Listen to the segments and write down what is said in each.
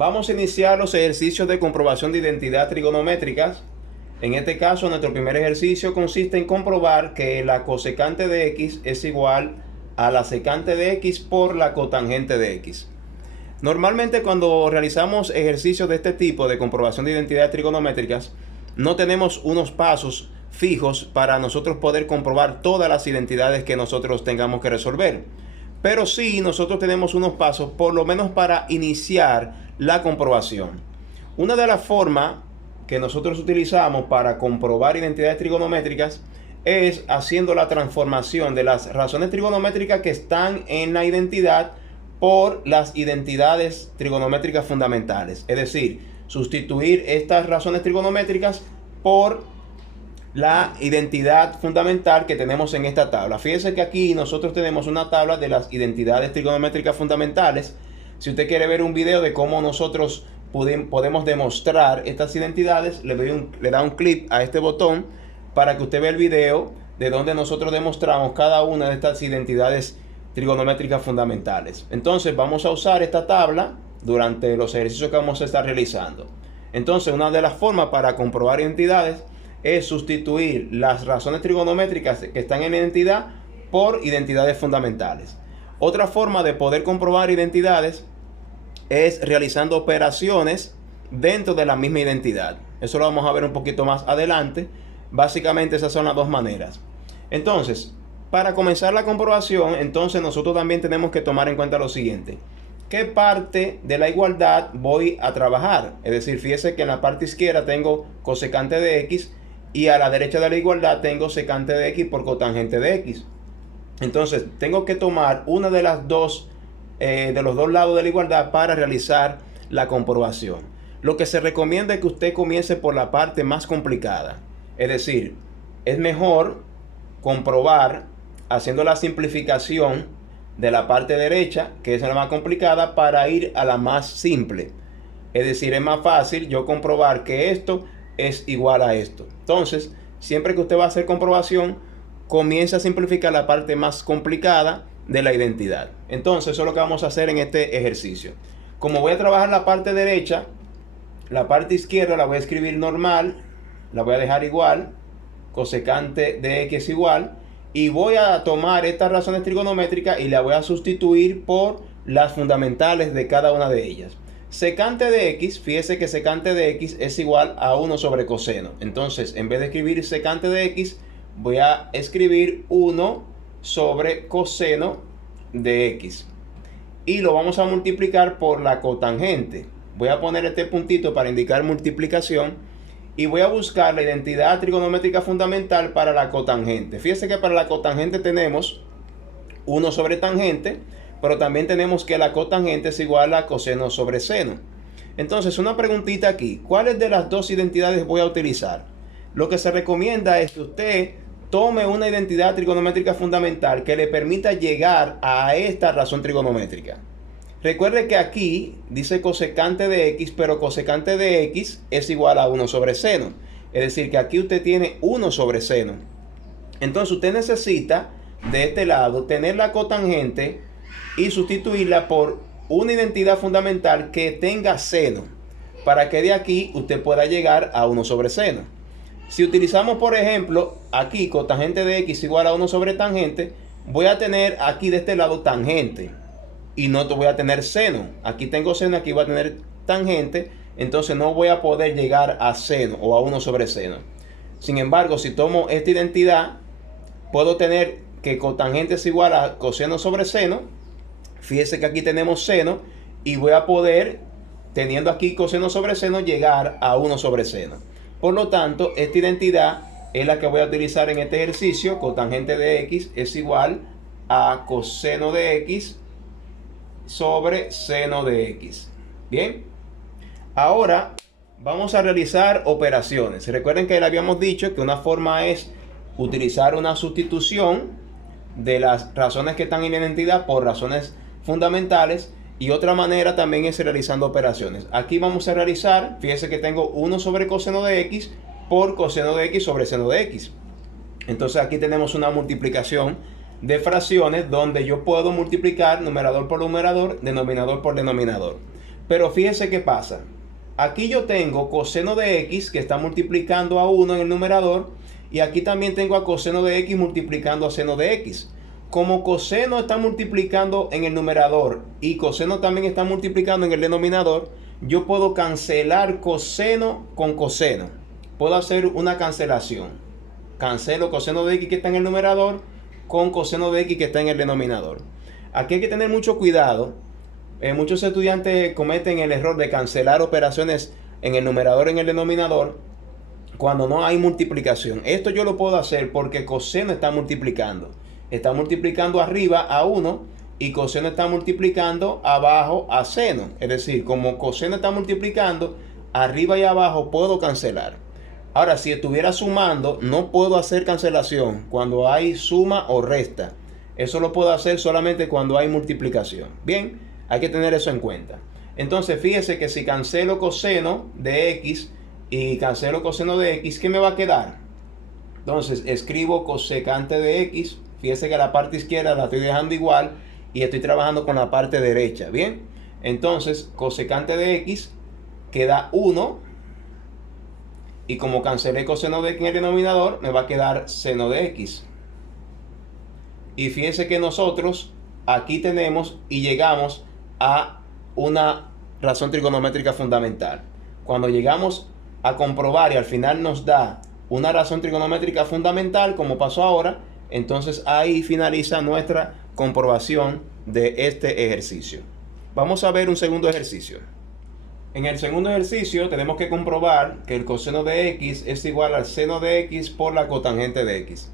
Vamos a iniciar los ejercicios de comprobación de identidad trigonométricas. En este caso, nuestro primer ejercicio consiste en comprobar que la cosecante de x es igual a la secante de x por la cotangente de x. Normalmente cuando realizamos ejercicios de este tipo de comprobación de identidades trigonométricas, no tenemos unos pasos fijos para nosotros poder comprobar todas las identidades que nosotros tengamos que resolver. Pero sí, nosotros tenemos unos pasos, por lo menos para iniciar la comprobación. Una de las formas que nosotros utilizamos para comprobar identidades trigonométricas es haciendo la transformación de las razones trigonométricas que están en la identidad por las identidades trigonométricas fundamentales. Es decir, sustituir estas razones trigonométricas por la identidad fundamental que tenemos en esta tabla. Fíjense que aquí nosotros tenemos una tabla de las identidades trigonométricas fundamentales. Si usted quiere ver un video de cómo nosotros podemos demostrar estas identidades, le da un clic a este botón para que usted vea el video de donde nosotros demostramos cada una de estas identidades trigonométricas fundamentales. Entonces vamos a usar esta tabla durante los ejercicios que vamos a estar realizando. Entonces, una de las formas para comprobar identidades es sustituir las razones trigonométricas que están en la identidad por identidades fundamentales. Otra forma de poder comprobar identidades es realizando operaciones dentro de la misma identidad. Eso lo vamos a ver un poquito más adelante. Básicamente esas son las dos maneras. Entonces, para comenzar la comprobación, entonces nosotros también tenemos que tomar en cuenta lo siguiente. ¿Qué parte de la igualdad voy a trabajar? Es decir, fíjese que en la parte izquierda tengo cosecante de x y a la derecha de la igualdad tengo secante de x por cotangente de x. Entonces, tengo que tomar una de las dos, de los dos lados de la igualdad para realizar la comprobación. Lo que se recomienda es que usted comience por la parte más complicada. Es decir, es mejor comprobar haciendo la simplificación de la parte derecha, que es la más complicada, para ir a la más simple. Es decir, es más fácil yo comprobar que esto es igual a esto. Entonces, siempre que usted va a hacer comprobación, comienza a simplificar la parte más complicada de la identidad. Entonces, eso es lo que vamos a hacer en este ejercicio. Como voy a trabajar la parte derecha, la parte izquierda la voy a escribir normal, la voy a dejar igual, cosecante de x igual, y voy a tomar estas razones trigonométricas y las voy a sustituir por las fundamentales de cada una de ellas. Secante de x, fíjese que secante de x es igual a 1 sobre coseno. Entonces, en vez de escribir secante de x, voy a escribir 1 sobre coseno de x. Y lo vamos a multiplicar por la cotangente. Voy a poner este puntito para indicar multiplicación. Y voy a buscar la identidad trigonométrica fundamental para la cotangente. Fíjese que para la cotangente tenemos 1 sobre tangente, pero también tenemos que la cotangente es igual a coseno sobre seno. Entonces, una preguntita aquí. ¿Cuáles de las dos identidades voy a utilizar? Lo que se recomienda es que usted tome una identidad trigonométrica fundamental que le permita llegar a esta razón trigonométrica. Recuerde que aquí dice cosecante de x, pero cosecante de x es igual a 1 sobre seno. Es decir, que aquí usted tiene 1 sobre seno. Entonces usted necesita de este lado tener la cotangente y sustituirla por una identidad fundamental que tenga seno, para que de aquí usted pueda llegar a 1 sobre seno. Si utilizamos, por ejemplo, aquí cotangente de x igual a 1 sobre tangente, voy a tener aquí de este lado tangente. Y no voy a tener seno. Aquí tengo seno, aquí voy a tener tangente. Entonces no voy a poder llegar a seno o a 1 sobre seno. Sin embargo, si tomo esta identidad, puedo tener que cotangente es igual a coseno sobre seno. Fíjese que aquí tenemos seno. Y voy a poder, teniendo aquí coseno sobre seno, llegar a 1 sobre seno. Por lo tanto, esta identidad es la que voy a utilizar en este ejercicio. Cotangente de x es igual a coseno de x sobre seno de x. Bien, ahora vamos a realizar operaciones. Recuerden que le habíamos dicho que una forma es utilizar una sustitución de las razones que están en la identidad por razones fundamentales, y otra manera también es realizando operaciones. Aquí vamos a realizar, fíjense que tengo 1 sobre coseno de x por coseno de x sobre seno de x. Entonces aquí tenemos una multiplicación de fracciones donde yo puedo multiplicar numerador por numerador, denominador por denominador. Pero fíjese qué pasa. Aquí yo tengo coseno de x que está multiplicando a 1 en el numerador, y aquí también tengo a coseno de x multiplicando a seno de x. Como coseno está multiplicando en el numerador y coseno también está multiplicando en el denominador, yo puedo cancelar coseno con coseno. Puedo hacer una cancelación. Cancelo coseno de x que está en el numerador con coseno de x que está en el denominador. Aquí hay que tener mucho cuidado. Muchos estudiantes cometen el error de cancelar operaciones en el numerador y en el denominador cuando no hay multiplicación. Esto yo lo puedo hacer porque coseno está multiplicando. Está multiplicando arriba a 1 y coseno está multiplicando abajo a seno. Es decir, como coseno está multiplicando arriba y abajo, puedo cancelar. Ahora, si estuviera sumando, no puedo hacer cancelación cuando hay suma o resta. Eso lo puedo hacer solamente cuando hay multiplicación. Bien, hay que tener eso en cuenta. Entonces, fíjese que si cancelo coseno de x y cancelo coseno de x, ¿qué me va a quedar? Entonces, escribo cosecante de x. Fíjese que la parte izquierda la estoy dejando igual y estoy trabajando con la parte derecha. Bien, entonces, cosecante de x queda 1. Y como cancelé coseno de x en el denominador, me va a quedar seno de x. Y fíjense que nosotros aquí tenemos y llegamos a una razón trigonométrica fundamental. Cuando llegamos a comprobar y al final nos da una razón trigonométrica fundamental, como pasó ahora, entonces ahí finaliza nuestra comprobación de este ejercicio. Vamos a ver un segundo ejercicio. En el segundo ejercicio tenemos que comprobar que el coseno de x es igual al seno de x por la cotangente de x.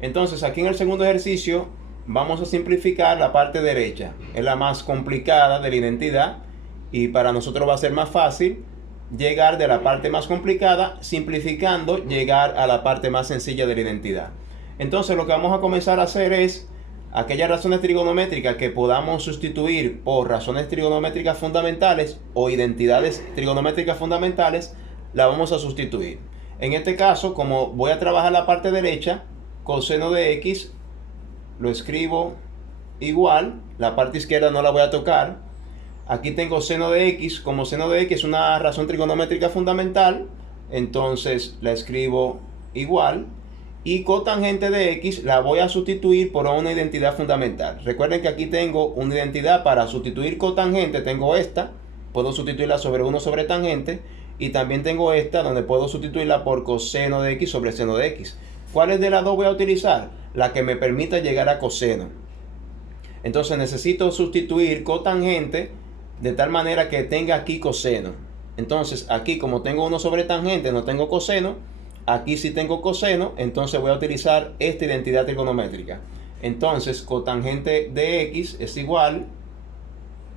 Entonces aquí en el segundo ejercicio vamos a simplificar la parte derecha. Es la más complicada de la identidad y para nosotros va a ser más fácil llegar de la parte más complicada, simplificando, llegar a la parte más sencilla de la identidad. Entonces lo que vamos a comenzar a hacer es aquellas razones trigonométricas que podamos sustituir por razones trigonométricas fundamentales o identidades trigonométricas fundamentales, la vamos a sustituir. En este caso, como voy a trabajar la parte derecha, coseno de x lo escribo igual, la parte izquierda no la voy a tocar. Aquí tengo seno de x, como seno de x es una razón trigonométrica fundamental, entonces la escribo igual. Y cotangente de x la voy a sustituir por una identidad fundamental. Recuerden que aquí tengo una identidad para sustituir cotangente, tengo esta, puedo sustituirla sobre 1 sobre tangente, y también tengo esta donde puedo sustituirla por coseno de x sobre seno de x. ¿Cuáles de las dos voy a utilizar? La que me permita llegar a coseno. Entonces necesito sustituir cotangente de tal manera que tenga aquí coseno. Entonces aquí, como tengo 1 sobre tangente, no tengo coseno. Aquí sí tengo coseno, entonces voy a utilizar esta identidad trigonométrica. Entonces, cotangente de x es igual,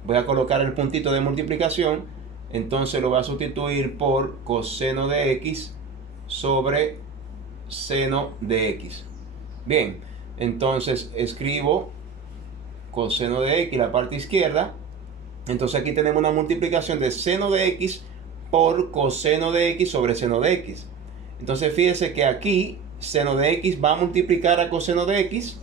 voy a colocar el puntito de multiplicación, entonces lo voy a sustituir por coseno de x sobre seno de x. Bien, entonces escribo coseno de x, la parte izquierda. Entonces aquí tenemos una multiplicación de seno de x por coseno de x sobre seno de x. Entonces fíjense que aquí seno de x va a multiplicar a coseno de x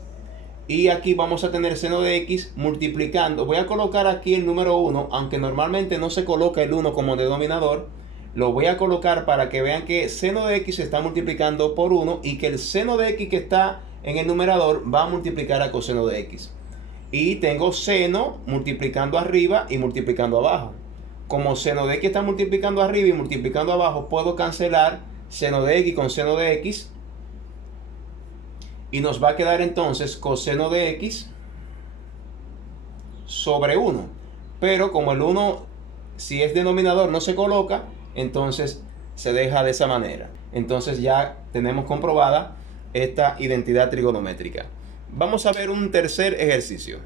y aquí vamos a tener seno de x multiplicando. Voy a colocar aquí el número 1, aunque normalmente no se coloca el 1 como denominador. Lo voy a colocar para que vean que seno de x se está multiplicando por 1 y que el seno de x que está en el numerador va a multiplicar a coseno de x. Y tengo seno multiplicando arriba y multiplicando abajo. Como seno de x está multiplicando arriba y multiplicando abajo, puedo cancelar seno de x con seno de x y nos va a quedar entonces coseno de x sobre 1. Pero como el 1, si es denominador, no se coloca, entonces se deja de esa manera. Entonces ya tenemos comprobada esta identidad trigonométrica. Vamos a ver un tercer ejercicio.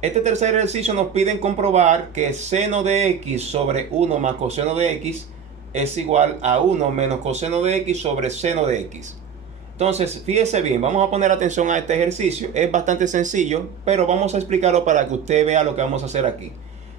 Este tercer ejercicio nos piden comprobar que seno de x sobre 1 más coseno de x es igual a 1 menos coseno de x sobre seno de x. Entonces, fíjese bien, vamos a poner atención a este ejercicio. Es bastante sencillo, pero vamos a explicarlo para que usted vea lo que vamos a hacer aquí.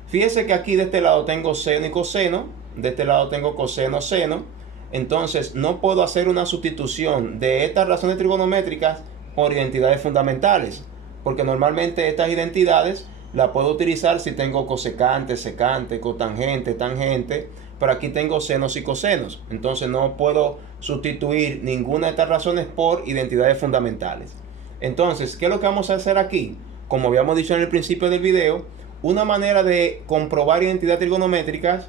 Fíjese que aquí de este lado tengo seno y coseno, de este lado tengo coseno, seno. Entonces, no puedo hacer una sustitución de estas razones trigonométricas por identidades fundamentales, porque normalmente estas identidades La puedo utilizar si tengo cosecante, secante, cotangente, tangente, pero aquí tengo senos y cosenos. Entonces no puedo sustituir ninguna de estas razones por identidades fundamentales. Entonces, ¿qué es lo que vamos a hacer aquí? Como habíamos dicho en el principio del video, una manera de comprobar identidades trigonométricas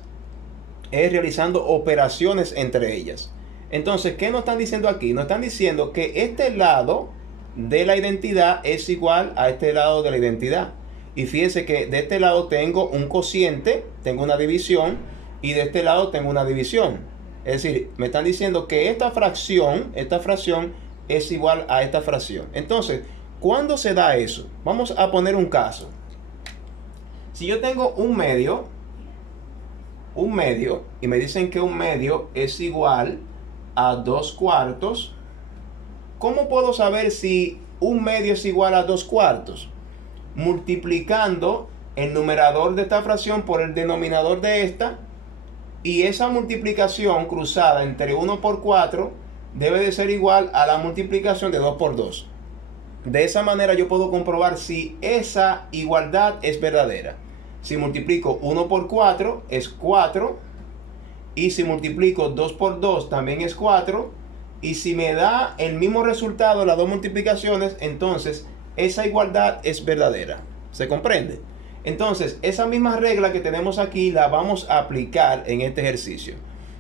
es realizando operaciones entre ellas. Entonces, ¿qué nos están diciendo aquí? Nos están diciendo que este lado de la identidad es igual a este lado de la identidad. Y fíjense que de este lado tengo un cociente, tengo una división, y de este lado tengo una división. Es decir, me están diciendo que esta fracción es igual a esta fracción. Entonces, ¿cuándo se da eso? Vamos a poner un caso. Si yo tengo un medio, y me dicen que un medio es igual a 2/4, ¿cómo puedo saber si un medio es igual a 2/4? Multiplicando el numerador de esta fracción por el denominador de esta, y esa multiplicación cruzada entre 1 por 4 debe de ser igual a la multiplicación de 2 por 2. De esa manera yo puedo comprobar si esa igualdad es verdadera. Si multiplico 1 por 4 es 4, y si multiplico 2 por 2 también es 4, y si me da el mismo resultado las dos multiplicaciones, entonces esa igualdad es verdadera. ¿Se comprende? Entonces, esa misma regla que tenemos aquí la vamos a aplicar en este ejercicio.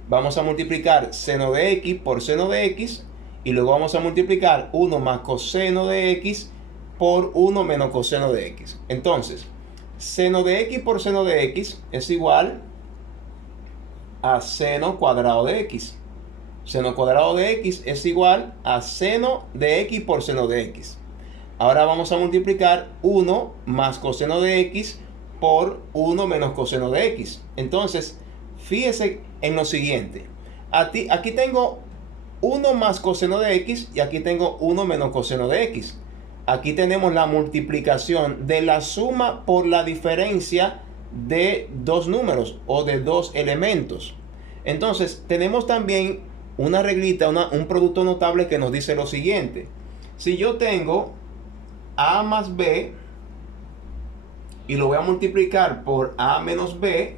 Vamos a multiplicar seno de x por seno de x, y luego vamos a multiplicar 1 más coseno de x por 1 menos coseno de x. Entonces, seno de x por seno de x es igual a seno cuadrado de x. Seno cuadrado de x es igual a seno de x por seno de x. Ahora vamos a multiplicar 1 más coseno de x por 1 menos coseno de x. Entonces, fíjese en lo siguiente. Aquí tengo 1 más coseno de x y aquí tengo 1 menos coseno de x. Aquí tenemos la multiplicación de la suma por la diferencia de dos números o de dos elementos. Entonces, tenemos también una reglita, un producto notable que nos dice lo siguiente. Si yo tengo a más b y lo voy a multiplicar por a menos b,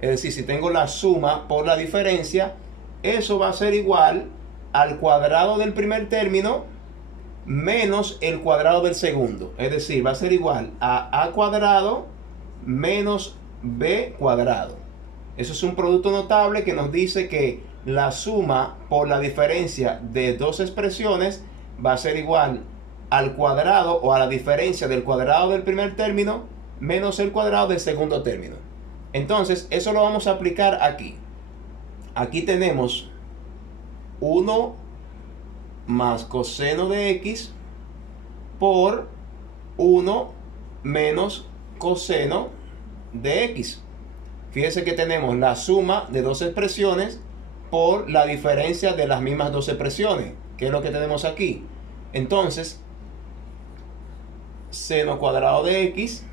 es decir, si tengo la suma por la diferencia, eso va a ser igual al cuadrado del primer término menos el cuadrado del segundo. Es decir, va a ser igual a cuadrado menos b cuadrado. Eso es un producto notable que nos dice que la suma por la diferencia de dos expresiones va a ser igual al cuadrado o a la diferencia del cuadrado del primer término menos el cuadrado del segundo término. Entonces, eso lo vamos a aplicar aquí. Aquí tenemos 1 más coseno de x por 1 menos coseno de x. Fíjense que tenemos la suma de dos expresiones por la diferencia de las mismas dos expresiones, que es lo que tenemos aquí. Entonces, seno cuadrado de x.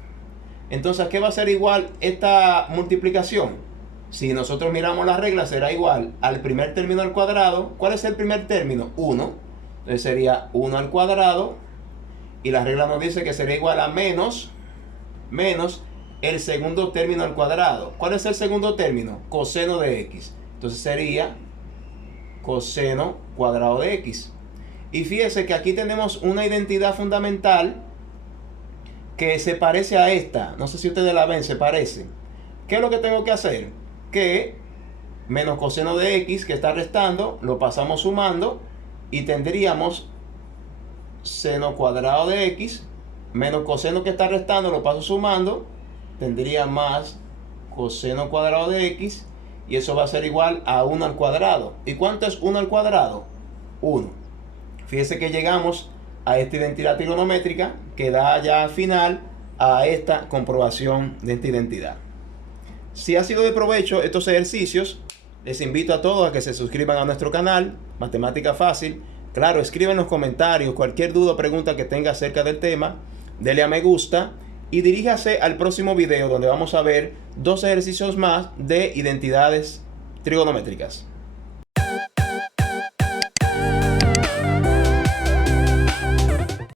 Entonces, ¿a qué va a ser igual esta multiplicación? Si nosotros miramos la regla, será igual al primer término al cuadrado. ¿Cuál es el primer término? 1. Entonces sería 1 al cuadrado. Y la regla nos dice que será igual a menos el segundo término al cuadrado. ¿Cuál es el segundo término? Coseno de x. Entonces sería coseno cuadrado de x. Y fíjese que aquí tenemos una identidad fundamental que se parece a esta. No sé si ustedes la ven, se parece. ¿Qué es lo que tengo que hacer? Que menos coseno de x, que está restando, lo pasamos sumando y tendríamos seno cuadrado de x menos coseno que está restando, lo paso sumando, tendría más coseno cuadrado de x, y eso va a ser igual a 1 al cuadrado. ¿Y cuánto es 1 al cuadrado? 1. Fíjese que llegamos a esta identidad trigonométrica que da ya final a esta comprobación de esta identidad. Si ha sido de provecho estos ejercicios, les invito a todos a que se suscriban a nuestro canal Matemática Fácil. Claro, escriban en los comentarios cualquier duda o pregunta que tenga acerca del tema. Dele a me gusta y diríjase al próximo video, donde vamos a ver 2 ejercicios más de identidades trigonométricas.